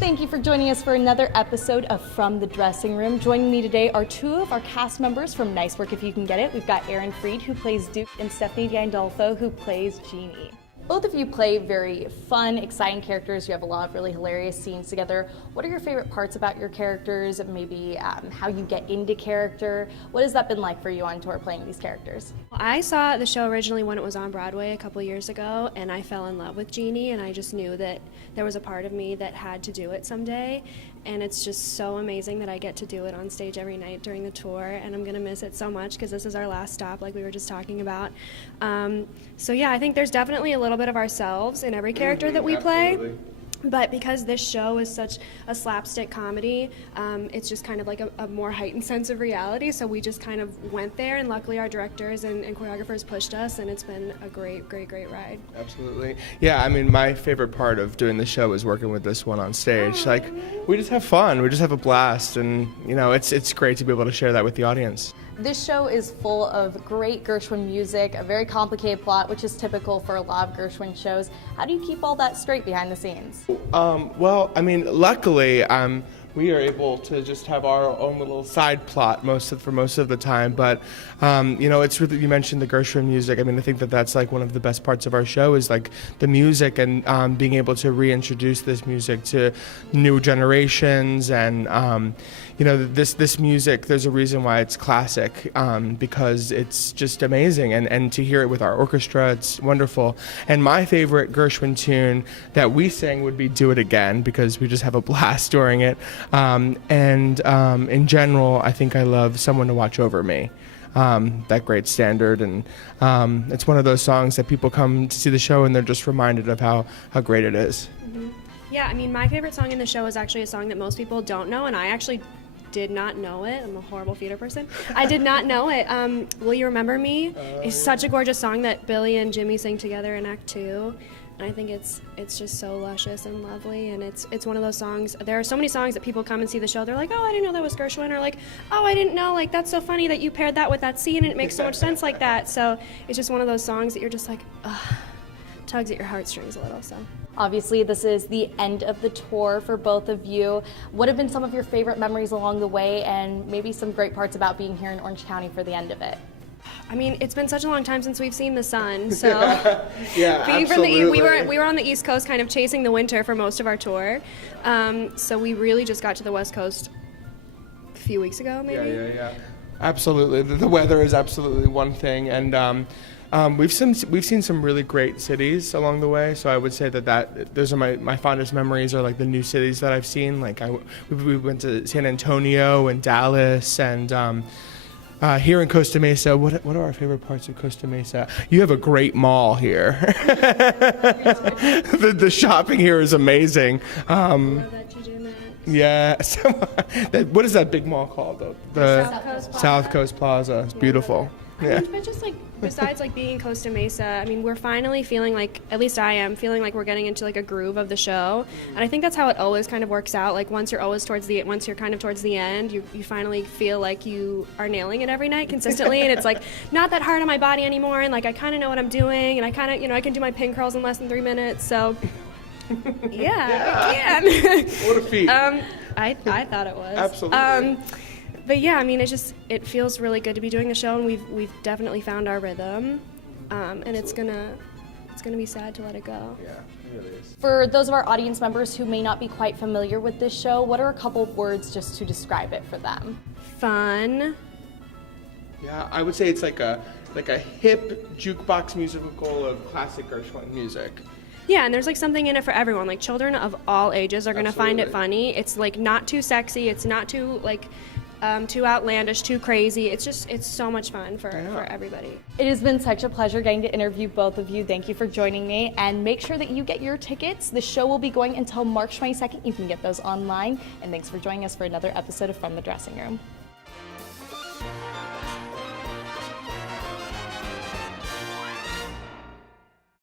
Thank you for joining us for another episode of From the Dressing Room. Joining me today are two of our cast members from Nice Work If You Can Get It. We've got Aaron Freed, who plays Duke, and Stephanie Gandolfo, who plays Jeannie. Both of you play very fun, exciting characters. You have a lot of really hilarious scenes together. What are your favorite parts about your characters? Maybe how you get into character? What has that been like for you on tour playing these characters? I saw the show originally when it was on Broadway a couple years ago, and I fell in love with Jeannie, and I just knew that there was a part of me that had to do it someday. And it's just so amazing that I get to do it on stage every night during the tour, and I'm going to miss it so much because this is our last stop, like we were just talking about. So yeah, I think there's definitely a little bit of ourselves in every character that we play. Absolutely. But because this show is such a slapstick comedy, it's just kind of like a more heightened sense of reality. So we just kind of went there, and luckily our directors and choreographers pushed us, and it's been a great ride. Absolutely. Yeah, I mean, my favorite part of doing the show is working with this one on stage. Like, we just have fun. We just have a blast, and, you know, it's great to be able to share that with the audience. This show is full of great Gershwin music, a very complicated plot, which is typical for a lot of Gershwin shows. How do you keep all that straight behind the scenes? Well, I mean, luckily, we are able to just have our own little side plot for most of the time. But, you know, it's really, you mentioned the Gershwin music. I mean, I think that's like one of the best parts of our show is like the music and being able to reintroduce this music to new generations. And, you know, this music, there's a reason why it's classic, because it's just amazing. And to hear it with our orchestra, it's wonderful. And my favorite Gershwin tune that we sang would be Do It Again, because we just have a blast during it. In general, I think I love Someone to Watch Over Me, that great standard. And it's one of those songs that people come to see the show and they're just reminded of how great it is. Mm-hmm. Yeah, I mean, my favorite song in the show is actually a song that most people don't know, and I actually did not know it. I'm a horrible theater person. I did not know it. Will You Remember Me? It's such a gorgeous song that Billy and Jimmy sing together in Act 2. And I think it's just so luscious and lovely, and it's one of those songs. There are so many songs that people come and see the show, they're like, oh, I didn't know that was Gershwin, or like, oh, I didn't know, like, that's so funny that you paired that with that scene, and it makes so much sense like that. So it's just one of those songs that you're just like, ugh, tugs at your heartstrings a little, so. Obviously, this is the end of the tour for both of you. What have been some of your favorite memories along the way, and maybe some great parts about being here in Orange County for the end of it? I mean, it's been such a long time since we've seen the sun, so Yeah, being absolutely. from we were on the East Coast kind of chasing the winter for most of our tour. So we really just got to the West Coast a few weeks ago, maybe. Yeah. Absolutely. The weather is absolutely one thing, and we've seen some really great cities along the way. So I would say that those are my fondest memories, are like the new cities that I've seen. Like we went to San Antonio and Dallas, and here in Costa Mesa. What are our favorite parts of Costa Mesa? You have a great mall here. The shopping here is amazing. Yeah. What is that big mall called, though? The South Coast Plaza. It's beautiful. Yeah. But just like, besides like being in Costa Mesa, I mean, we're finally feeling like, at least I am, feeling like we're getting into like a groove of the show. And I think that's how it always kind of works out. Like once you're kind of towards the end, you finally feel like you are nailing it every night consistently. And it's like, not that hard on my body anymore. And like, I kind of know what I'm doing. And I kind of, I can do my pin curls in less than 3 minutes. So yeah. What a feat. I thought it was. Absolutely. But yeah, I mean, it feels really good to be doing the show, and we've definitely found our rhythm, and it's gonna be sad to let it go. Yeah, it really is. For those of our audience members who may not be quite familiar with this show, what are a couple of words just to describe it for them? Fun. Yeah, I would say it's like a hip jukebox musical of classic Gershwin music. Yeah, and there's like something in it for everyone. Like children of all ages are gonna find it Absolutely. funny. It's like not too sexy. It's not too like too outlandish, too crazy. It's so much fun for everybody. It has been such a pleasure getting to interview both of you. Thank you for joining me, and make sure that you get your tickets. The show will be going until March 22nd. You can get those online, and thanks for joining us for another episode of From the Dressing Room.